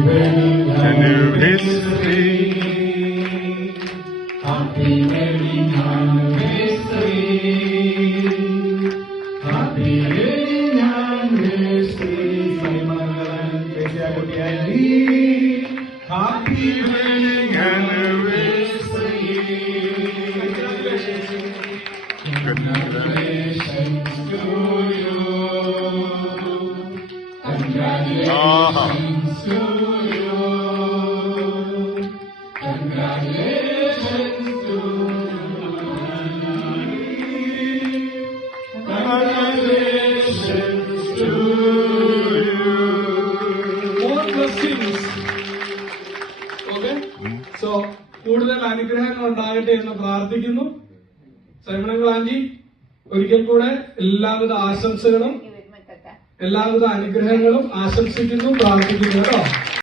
wedding anniversary. Happy wedding anniversary. Happy wedding anniversary. Saimangalan Keshakuti Andy. Happy wedding anniversary. Congratulations to you. Congratulations to you. Congratulations to you. Congratulations to you. More blessings. Okay? So, കൂടുതൽ അനുഗ്രഹങ്ങൾ ഉണ്ടാകട്ടെ എന്ന് പ്രാർത്ഥിക്കുന്നു. Simon anti ഒരിക്കൽ കൂടെ എല്ലാവിധ ആശംസകളും എല്ലാവിധ അനുഗ്രഹങ്ങളും ആശംസിക്കുന്നു, പ്രാർത്ഥിക്കുന്നു കേട്ടോ.